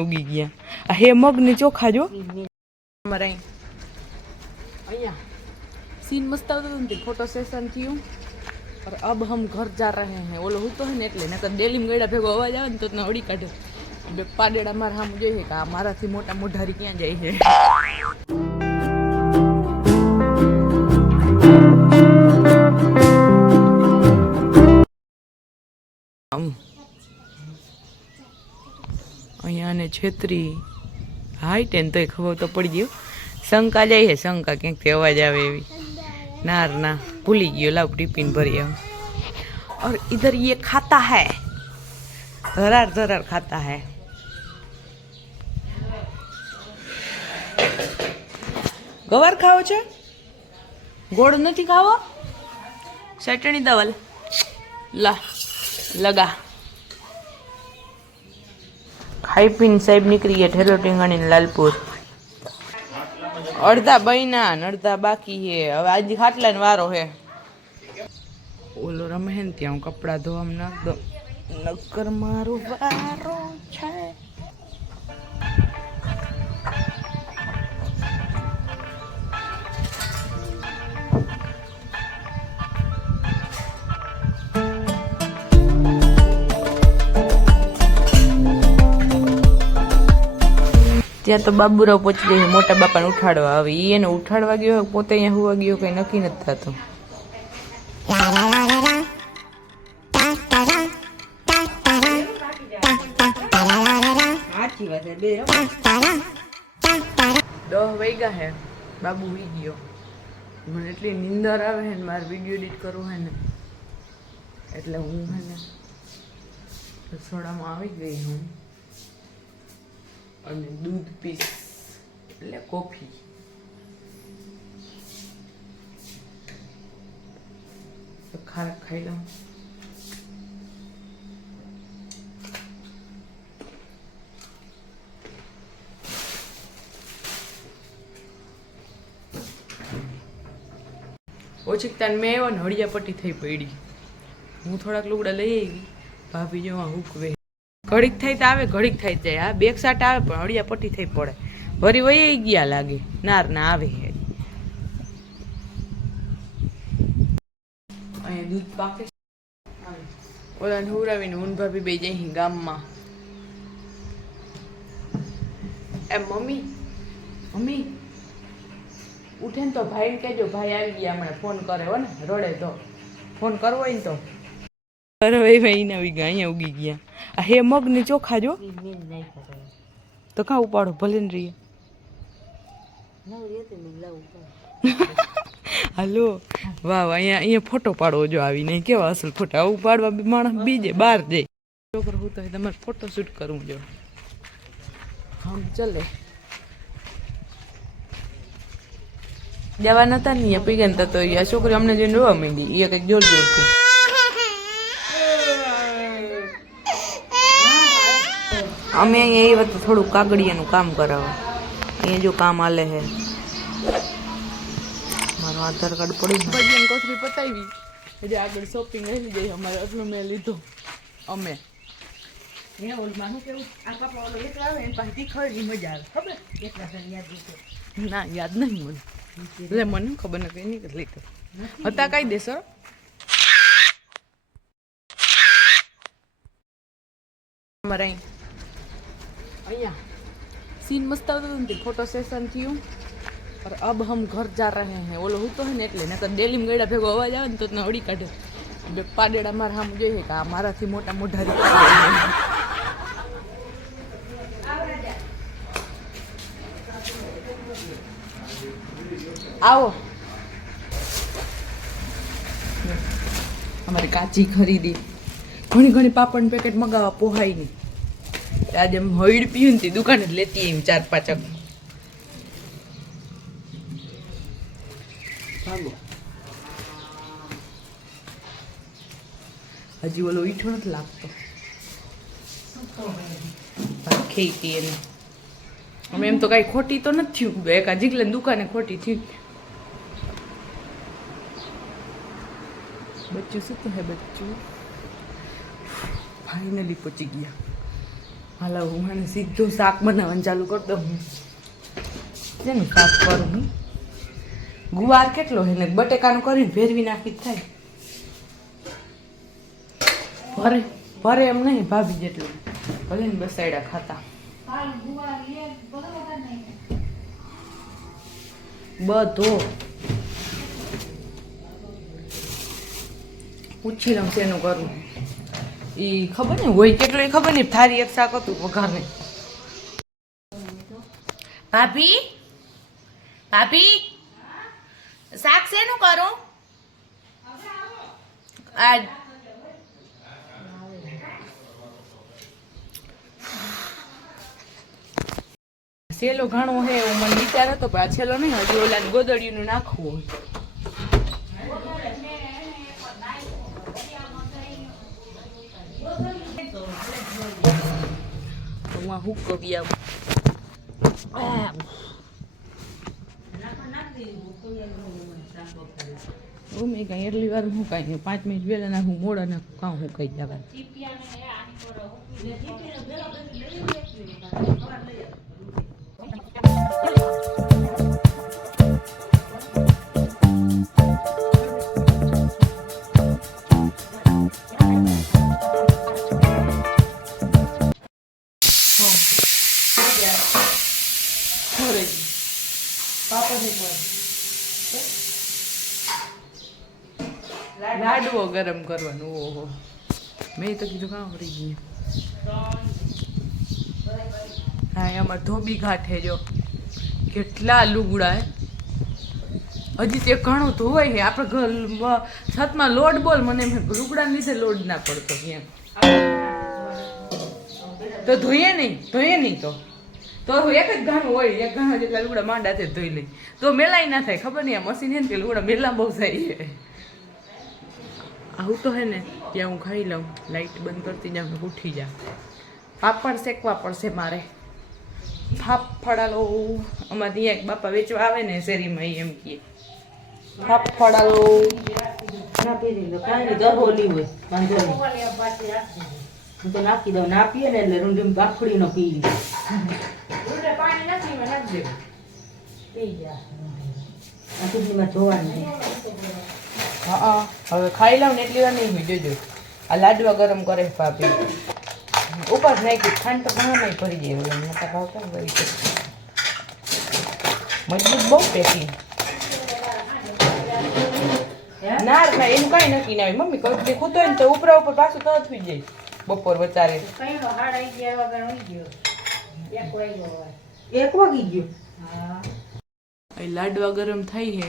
उगी गया हे मग ने चोखा जो हमारा अहिया सीन मस्त फोटो सेशन थी और अब हम घर जा रहे हैं ओलो तो है ने એટલે નકર ડેલી ગળા ભેગો અવાજ આવે ને તો તને ઓડી કાઢે બે પાડેડા માર હામ જોઈએ કે આ મારાથી મોટા મોઢારી ક્યાં જાય છે અહીંયા ને છેત્રી હાઈટ એન તો ખબર તો પડી ગયો શંકા જાય છે શંકા ક્યાંકથી અવાજ આવે એવી नार ना भूली गयो लाओ टिफिन भरी और इधर ये खाता है धरार धरार खाता है गवार खाओ छे गोड़ नहीं खाओ चटनी दवल ला लगा खाई पीन साहेब निकली है ठेलो टींगाणी लालपुर अर्धा बहीना अर्धा बाकी है હવે आज खाटला ने वारो है ओलो रमे है त्या हूँ कपड़ा धोवा नाख दो नकर मारो वारो छे ત્યાં તો બાબુરાવ પહોંચી ગઈ મોટા બાપાને ઉઠાડવા આવે એને ઉઠાડવા ગયો પોતે અહીંયા હુવા ગયો કઈ નક્કી નથી થતું દસ વાગ્યા હે બાબુ હુઈ ગયો મને એટલી નીંદર આવે હે ને મારે વિડીયો એડિટ કરવું હે ને એટલે હું હે ને રસોડામાં આવી ગઈ હું અને दूध पीस એટલે કોફી તો ખારક ખાઈ લઉં ઓછીકતાન મેં આવ્યો ને હળિયા પટ્ટી થઈ પડી હું થોડાક લુગડા લઈ આવી ભાભી જો હુકવે ઘડીક થાય તો આવે ઘડીક થાય જાય આ બેક સાટ આવે પણ હળિયા પટ્ટી થઈ પડે વરી વહી ગયા લાગે નાર ના આવે અહીંયા દૂધ પાકે ઓલાને હુરાવીને ઊન ભાભી બે જાય ગામમાં એમ મમ્મી મમ્મી ઉઠે ને તો ભાઈને કહેજો ભાઈ આવી ગયા હમણાં ફોન કરે હો ને રડે તો ફોન કરવો હોય ને તો અરે ભાઈ આવી ગયા અહીંયા ઉગી ગયા આ હે મગ ને ચોખા જો તો કા ઉપાડો ભલે ને રહીએ હાલો વાહ અહીંયા ફોટો પાડવો જો આવીને કેવા અસલ ફોટા આવું પાડવા માણસ બીજે બહાર જાય છોકરો હું તો તમારે ફોટો શૂટ કરવું જો હમ ચલે જવા નતા ને અહીંયા પીગન તો આ છોકરી અમને જોઈને રોવા માંડી એ કંઈક જોર જોરથી અમે અહીંયા એ વખતે થોડું કાગળિયાનું કામ કરાવો અહીંયા જો કામ હાલે છે મારું આધાર કાર્ડ પડી ભજીયાની કોથળી પતાવી એટલે આગળ શોપિંગ રહી જાય અમારે એટલું મેં લીધો અમે ઓલમાં શું કેવું આ પાપા ઓલો એકલા આવે એની પાસે તીખડની મજા આવે ખબર એકલા યાદ ના યાદ નહીં મને એટલે મને ખબર નથી એની કે લીધો હતા કઈ દેશો અમારે અહીંયા सीन मस्त फोटो सेशन थी और अब हम घर जा रहे हैं ओलो तो है ने એટલે નકર ડેલી ગળા ભેગો અવાજ આવે ને તો તને ઓડી કાઢે બે પાડેડા માર હામ જોઈએ કે આ મારાથી મોટા મોઢારી आओ हमारी काची खरीदी घणी घणी पापड़ पैकेट मंगावा पोहाई नहीं आज हम हईड पीयू ने दुकान लेती है 4-5 भागो हजी वो ईठो नहीं लगतो खेती અમે એમ તો કઈ ખોટી તો નથી થયું એક આ જીગલે દુકાને ખોટી થયું બચ્ચું શું તો હે બચ્ચું ફાઇનલી પહોંચી ગયા હાલો હું મને સીધું શાક બનાવવાનું ચાલુ કરી દઉં. શેનું શાક કરું? ગુવાર કેટલો હે ને બટેકાનું કરીને ભેરવી નાખી જ થાય. ભરે ભરે એમ નહીં ભાભી જેટલું ભલે ને બસાયડા ખાતા. બધો પૂછી લઉં શેનું કરવું. એ ખબર ને હોય કેટલું એ ખબર નહીં. થારી એક શાક હતું વઘારને. ભાભી ભાભી શાક શેનું કરું? આ છેલ્લો ઘણો હે એવું મને વિચાર હતો પણ આ છેલ્લો નહીં હજી ઓલા ગોદડિયું નાખવું હું આ હુક કરી આવું. મેં કઈ એટલી વાર હું કઈ 5 મિનિટ વહેલા નાખું મોડા નાખું કાં હું કઈ જવા. લાડવો ગરમ કરવાનું. ઓહો મેં તો કીધું કાં વળી ગયું. હા અમારે ધોબી ઘાટ હે જો કેટલા લુગડા હે. હજી તે ઘણું ધોવાય છે આપણે ઘર છતમાં લોડ બોલ મને લુગડા લીધે લોડ ના પડતો એમ. તો ધોઈએ નહીં તો એક જ ઘાણું હોય. એક ઘાણા જેટલા લુગડા માંડાથી ધોઈ લઈ તો મેલાય ના થાય. ખબર નહીં આ મશીન હે ને કે લુગડા મેલા બહુ થાય છે. આવું તો હે ને ત્યાં હું ખાઈ લઉં. લાઇટ બંધ કરતી જાઉં ને ઉઠી જા. પાપડ શેકવા પડશે મારે. ફાફડાલો અમારે ત્યાં એક બાપા વેચવા આવે ને શેરીમાં એમ કહે ફાફડાલો નાખી દઉં ના પીએ ને એટલે રૂંઢી બાફડી નો પી પાણી નાખી દે પી જા જોવાનું. હા હવે ખાઈ લઉં ને એટલી વાર નહીં હોય. જોજો આ લાડવા ગરમ કરે ભાભી. ઉપર નાખી ખાંડ તો ઘણા ભરી જાય. મોટા ભાવતા ભરી મજબૂત બહુ પેકી ના ના એનું કઈ નક્કી ના હોય. મમ્મી કઈ ખુદ હોય ને તો ઉપરા ઉપર પાછું તરત થઈ જાય. બપોર વચારે 1 વાગી ગયો. લાડવા ગરમ થઈ છે.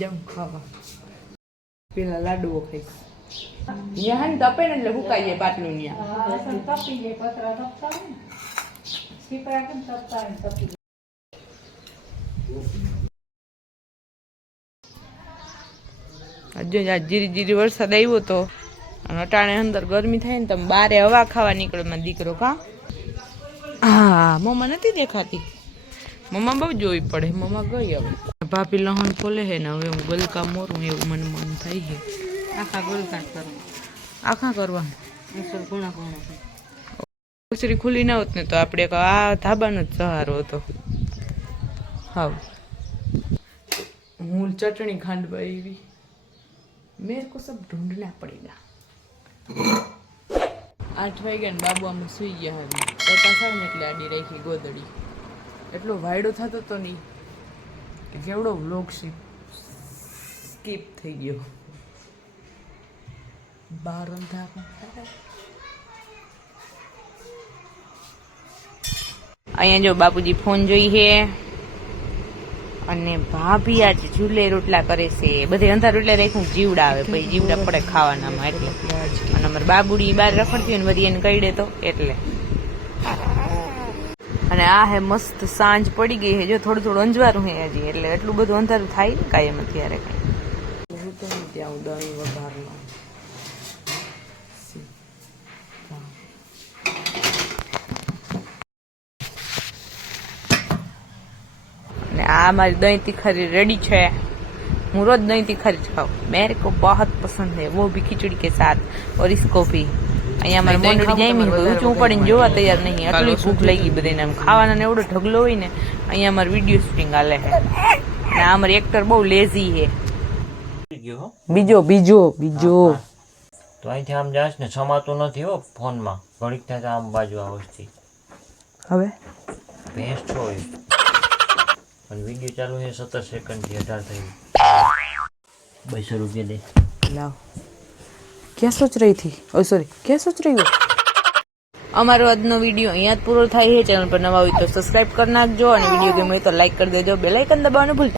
જાઉં ખાવા. પેલા લાડવો ખાઈશ. ત્યાં ને તપે ને એટલે હુકાઈ જાય પાટલું ત્યાં. જીરી જીરી વરસાદ આવ્યો તો અને અટાણે અંદર ગરમી થાય ને તમે બારે હવા ખાવા નીકળે મારો દીકરો. કા હા મમ્મા નથી દેખાતી. મમ્મા બહુ જોવી પડે. મમ્મા ગઈ હવે. ભાભી લહણ ખોલે છે ને હવે હું ગલકા મોરું એવું મને મન થાય છે. આખા ગોલકા કરો. આખા કરવાનું ઘણા ઉસરી ખુલ્લી ના હોત ને તો આપણે આ ધાબાનો જ સહારો હતો. હા હું ચટણી ખાંડવા એવી મેરે કો સબ ઢૂંઢના પડેગા. 8 વાગ્યા ને બાબુ આમ સુઈ ગયા હવે. પપ્પા થાય ને એટલે આડી રાખી ગોદડી. એટલો વાયડો થતો તો નહીં કે જેવડો વ્લોગ સ્કીપ થઈ ગયો. 12 અહીંયા જો બાપુજી ફોન જોઈ છે અને ભાભી આજે ઝૂલે રોટલા કરે છે. બધે અંધાર રોટલા રાખ્યું જીવડા આવે પછી જીવડા પડે ખાવાનામાં એટલે. અને અમારે બાબુડી બહાર રખડતી હોય ને બધી એને કઈડે તો એટલે. અને આ હે મસ્ત સાંજ પડી ગઈ છે. જો થોડું થોડું અંજવારું હે હજી એટલે એટલું બધું અંધારું થાય ને કાયમ અત્યારે કઈ. હું તો ત્યાં દહીં વઘારનો આ મારી दही तिखारी रेडी है. હું રોજ दही तिखारी खाऊं. मेरे को बहुत पसंद है वो भी खिचड़ी के साथ और इसको भी અહીંયા અમારે મોંડળી જામી હોય ઊંચું પડીને જોવા તૈયાર નહીં, આટલી ભૂખ લાગી બધાને. આમ ખાવાના એવડો ઢગલો હોય ને. અહીંયા અમારે વિડીયો શૂટિંગ હાલે છે ને આ અમારે એક્ટર બહુ લેઝી છે. બીજો તો અહીંથી આમ જાશ ને સમાતું નથી હો ફોનમાં, ઘડીક થાય આમ બાજુ આવતી. હવે ભેંસ છો એ પણ વિડીયો ચાલુ છે 17 સેકન્ડથી 18 થઈ 200 રૂપિયા દે. લાવ ક્યાં સોચ રહી થી? ઓ સોરી, ક્યાં સોચ રહી હો? અમારો આજનો વિડીયો અહીંયા જ પૂરો થાય છે. ચેનલ પર નવા હોય તો સબસ્ક્રાઇબ કરી નાખજો અને વિડીયો ગમે તો લાઈક કરી દેજો. બેલ આઇકન દબાવવાનું ભૂલતા